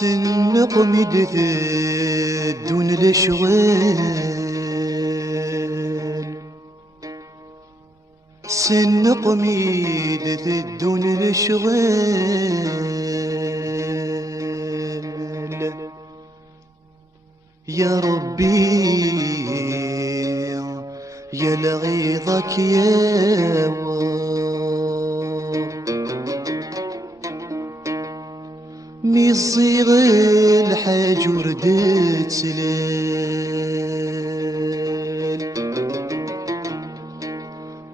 سنق مدد دون الشغل، سنق مدد دون الشغل. يا ربي يا لغيظك يا مي صيغ الحاج وردت سلال،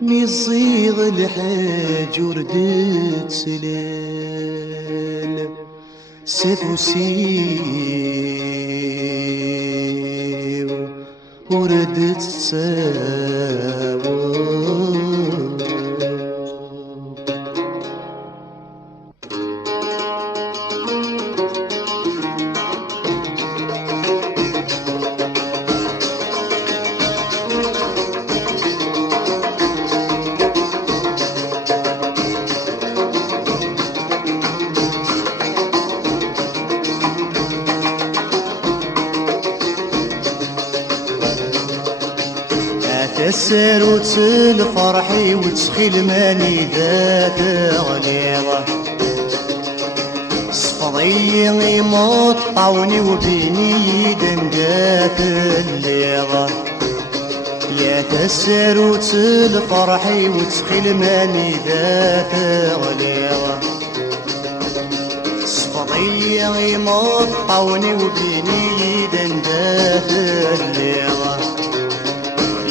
مي صيغ الحاج وردت سلال. سيف وسيو وردت تساوى. تسر وتسل فرحي وتسخيل ماني ذات غليظة. صفضي مطاوني وبيني دمجات الليظة. يا تسر وتسل فرحي وتسخيل ماني ذات غليظة. صفضي مطاوني وبيني دمجات الليظة.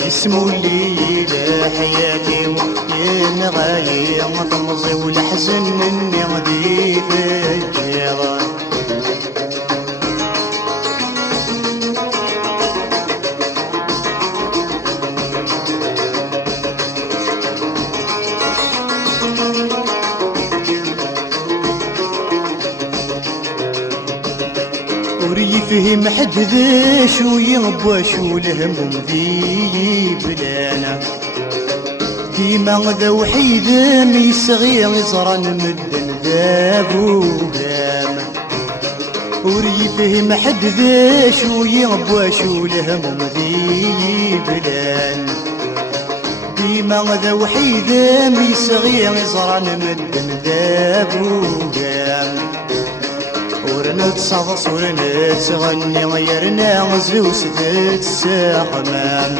اسمو اللي لحياتي وين غاية مطمزي والحزن مني غدي في الجيران. وريفهم حد ذا شو يغبى شو الهموم ذي بلانا. ديما ذا وحيد ميسغي غزران مدن ذا بوغام. وريفهم حد ذا شو يغبى شو الهموم ذي بلان. ديما ذا وحيد ميسغي غزران مدن ذا بوغام. ورنتصاص ورنتغني غيرنا غزوس تتساخمام.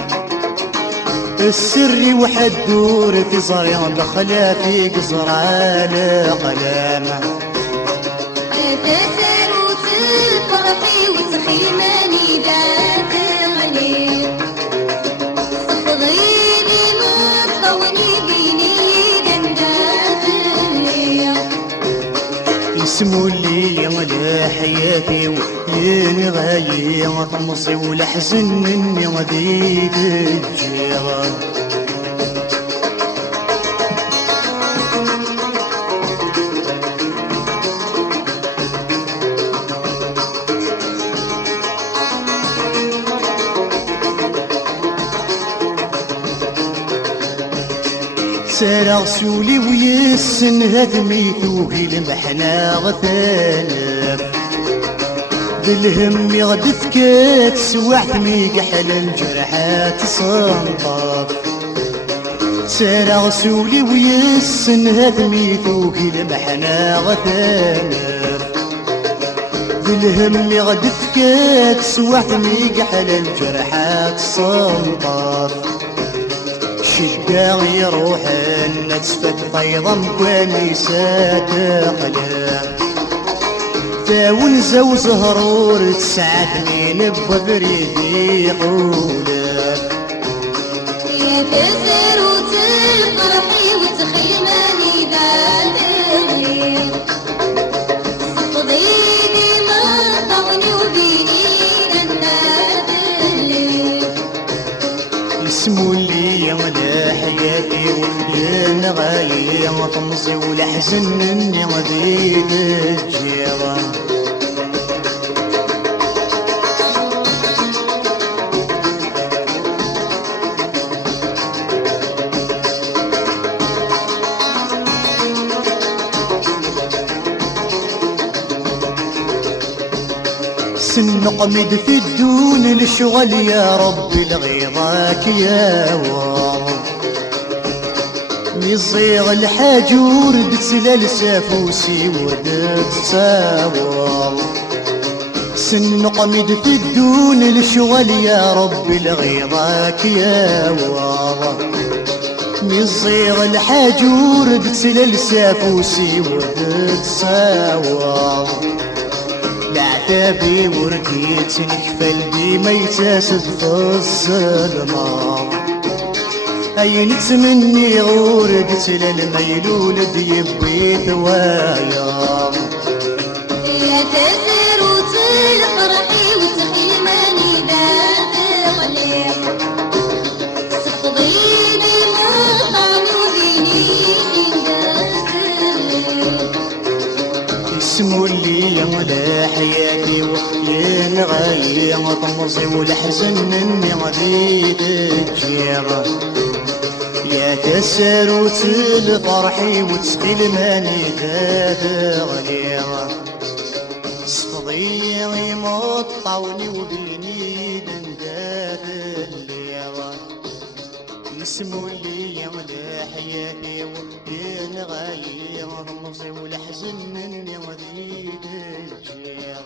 السري وحد دور في صريان بخلا في قصر على قلامه. تسر وتفرحي وتخيماني ذات غليل. صفغيني مطوني بيني دندات الليل. اسمو اللي يغلى حياتي وين غاية طمصي والحزن مني غديد الجيران. سارع سولي ويسن هدمي توهي المحنا غثالف. بالهم يغدف كات سوعت ميقحل الجرحات صنطاف. سارع سولي ويسن هدمي توهي المحنا غثالف. بالهم يغدف كات سوعت ميقحل الجرحات صنطاف. شدا يروح نتسفد فيضا مكوانيسات أقلام. تاون زو زهرور تسعدني ببريدي قولك. يا تسر وتفرحي وتخيماني ذات غليل. صفضيني مطوني وبيني دندات الليل. اسمو اللي يغلى حياتي وين غاية مطمزي والحزن مني غديد الجيران. سنقمد في الدون الشغل يا ربي لغيظاك يا وار ميصيغ الحاجور بتسلال سافوسي ودت تساور سنقمد في الدون الشغل يا ربي لغيظاك يا وار ميصيغ الحاجور بتسلال سافوسي ودت تساور العتابي ورديت نكفل ديما يتاسد في الظلمة اي نتمني غوردت للميلول ديبي ثوايا يا تسر وتلفرحي وتخيماني ذات غليق صفضيني مطعمي وبيني اسمو اللي يملا حياتي وين غاية طمزي والحزن مني غديد الجيرة يا تسر وتلفرحي وتسقيل ماني ذات غليغة صفضيني مطعوني وبيني دندات الليغة اسمو اللي يملا حياتي وين غاية طمزي والحزن مني غديد الجيرة